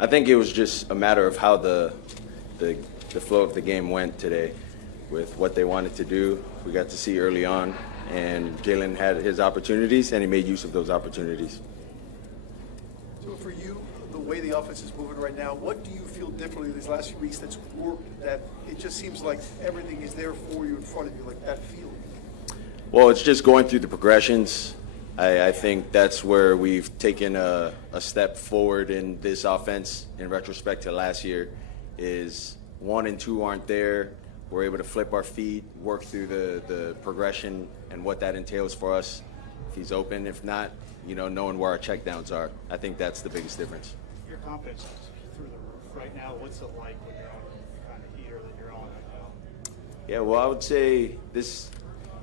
I think it was just a matter of how the flow of the game went today with what they wanted to do. We got to see early on, and Jalen had his opportunities, and he made use of those opportunities. So for you, the way the offense is moving right now, what do you feel differently these last few weeks that's worked, that it just seems like everything is there for you in front of you, like that feeling? Well, it's just going through the progressions. I think that's where we've taken a step forward in this offense in retrospect to last year. Is 1 and 2 aren't there. We're able to flip our feet, work through the progression and what that entails for us. If he's open, if not, knowing where our checkdowns are. I think that's the biggest difference. Your confidence is through the roof right now. What's it like when you're on the kind of heater that you're on right now? Yeah, well, I would say this.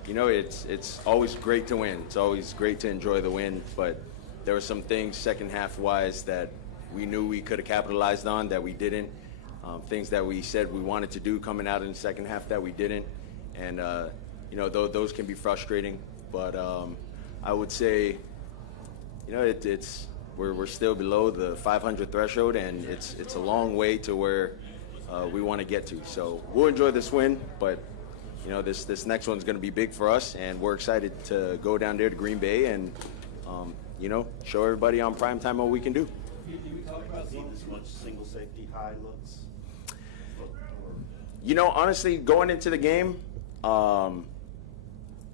It's always great to win. It's always great to enjoy the win, but there were some things second half wise that we knew we could have capitalized on that we didn't. Things that we said we wanted to do coming out in the second half that we didn't, and those can be frustrating. But I would say, we're still below the 500 threshold, and it's a long way to where we want to get to. So we'll enjoy this win, but this next one's going to be big for us, and we're excited to go down there to Green Bay and show everybody on primetime what we can do. You talk about seeing this much single safety high looks? Honestly, going into the game,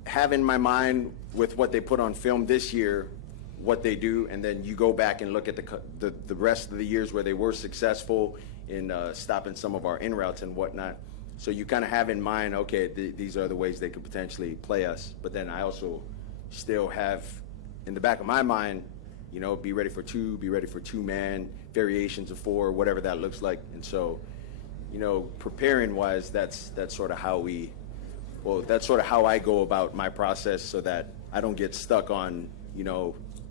having my mind with what they put on film this year, what they do, and then you go back and look at the rest of the years where they were successful in stopping some of our in routes and whatnot. So you kind of have in mind, okay, these are the ways they could potentially play us. But then I also still have in the back of my mind, be ready for 2, be ready for 2-man, variations of 4, whatever that looks like. And so, preparing wise, that's sort of how that's sort of how I go about my process so that I don't get stuck on,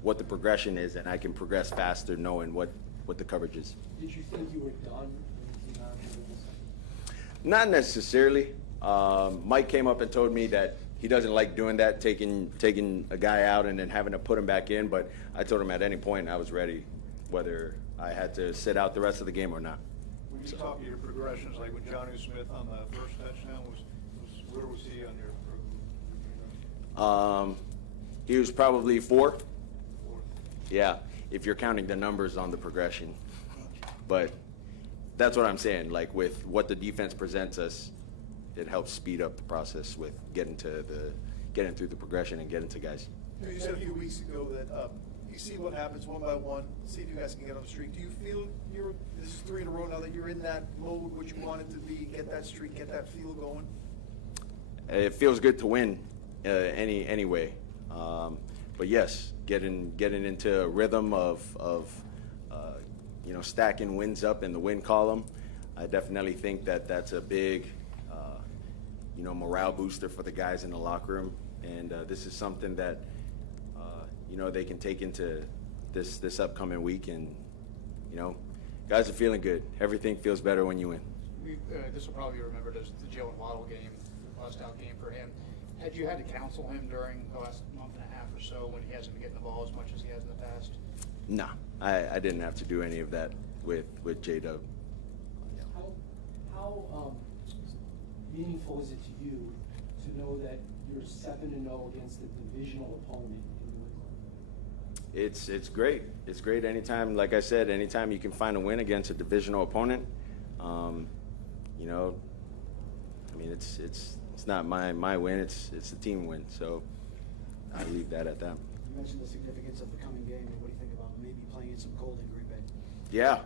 what the progression is, and I can progress faster knowing what the coverage is. Did you think you were done? Not necessarily. Mike came up and told me that he doesn't like doing that, taking a guy out and then having to put him back in. But I told him at any point I was ready, whether I had to sit out the rest of the game or not. When you talk to your progressions, like with Johnny Smith on the first touchdown, where was he on your? He was probably 4. Yeah, if you're counting the numbers on the progression. But that's what I'm saying. Like with what the defense presents us, it helps speed up the process with getting through the progression and getting to guys. You said a few weeks ago that you see what happens one by one, see if you guys can get on the streak. Do you feel this is 3 in a row now that you're in that mode, what you wanted to be, get that streak, get that feel going? It feels good to win anyway. But yes, getting into a rhythm of stacking wins up in the win column, I definitely think that's a big, morale booster for the guys in the locker room. And this is something that, they can take into this upcoming week. And, guys are feeling good. Everything feels better when you win. This will probably be remembered as the Joe and Waddle game, the bust-out game for him. Had you had to counsel him during the last month and a half or so when he hasn't been getting the ball as much as he has in the past? No, I didn't have to do any of that with J-Dub. How meaningful is it to you to know that you're 7-0 against a divisional opponent in New England? It's great. It's great anytime, like I said, anytime you can find a win against a divisional opponent. It's not my win. It's the team win. So I leave that at that. You mentioned the significance of the coming game. What do you think about maybe playing in some cold in Green Bay? Yeah.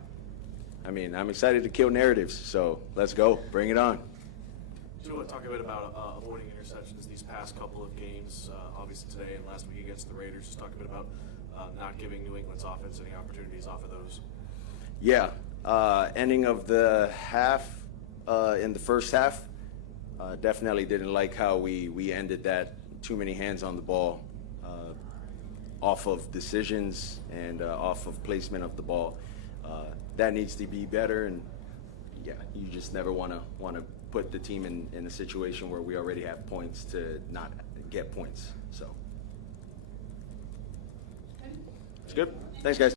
I'm excited to kill narratives, so let's go. Bring it on. Tua, talk a bit about avoiding interceptions these past couple of games, obviously today and last week against the Raiders. Just talk a bit about not giving New England's offense any opportunities off of those. Yeah. Ending of the half, in the first half, definitely didn't like how we ended that. Too many hands on the ball, off of decisions and off of placement of the ball. That needs to be better, and yeah, you just never want to put the team in a situation where we already have points to not get points. So it's good. Thanks, guys.